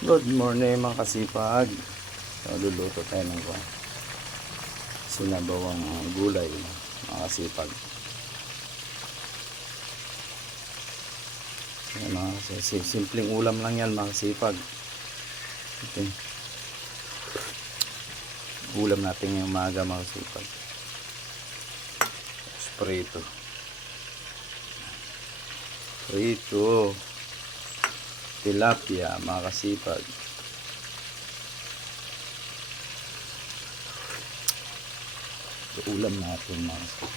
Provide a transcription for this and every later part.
Good morning mga kasipag. So, luluto tayo ng sinabawang gulay mga kasipag. Yan, simpleng ulam lang yan mga kasipag. Okay. Ulam natin ngayong umaga mga kasipag. Prito. Tilapia mga kasipag. Ito ulam natin mga kasipag.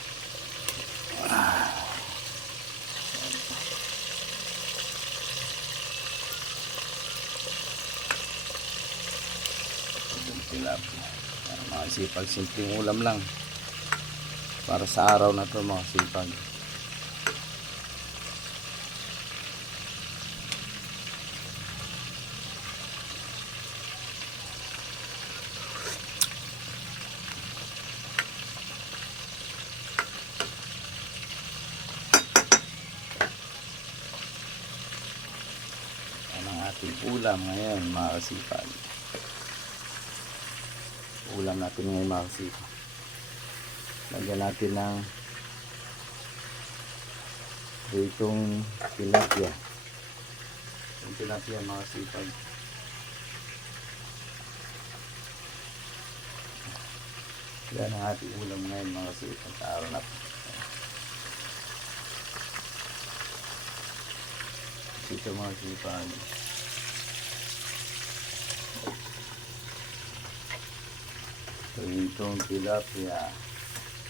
Tilapia mga kasipag, simpleng ulam lang para sa araw na to mga kasipag. Ating ulam ngayon mga kasipag. Ulam natin ngayon mga kasipag. Lagyan natin ng itong tilapia. Itong tilapia mga kasipag. Yan ang ating ulam ngayon mga kasipag sa araw na po. Ito mga kasipag. Pritong tilapia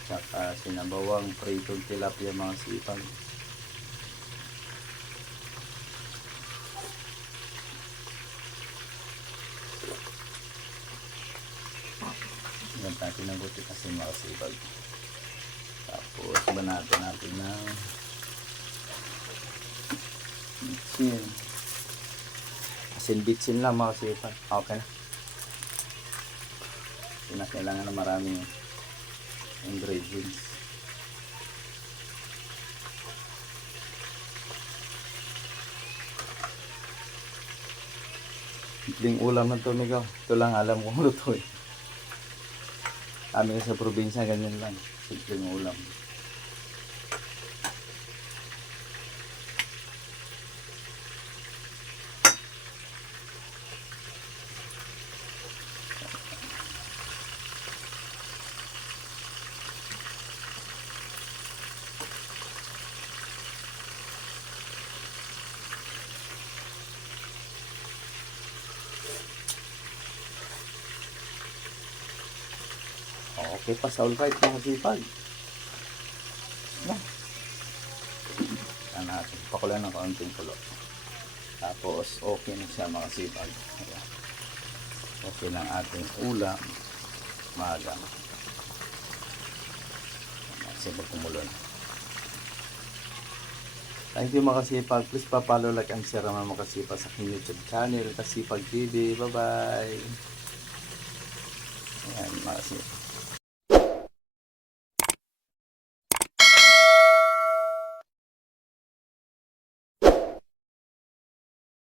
saka sinabawang pritong tilapia mga sipag. Yan natin ng buti kasi mga sipag. Tapos banatan natin ng bitsin. Asin bitsin lang mga sipag. Okay na. Kailangan na maraming ingredients. Simpleng ulam na to, Migo. Ito lang alam kung luto eh. Kami sa probinsya ganyan lang. Simpleng ulam. Okay pa sa all-right mga sipag. Yan natin. Pakulan ng kaunting kulo. Tapos okay na siya mga sipag. Ayan. Okay lang ating ulam. Maga. Sipag kumulon. Thank you mga kasipag. Please pa-follow, like, and share naman mga kasipag sa aking YouTube channel. Kasipag TV. Bye bye. Ayan mga kasipag.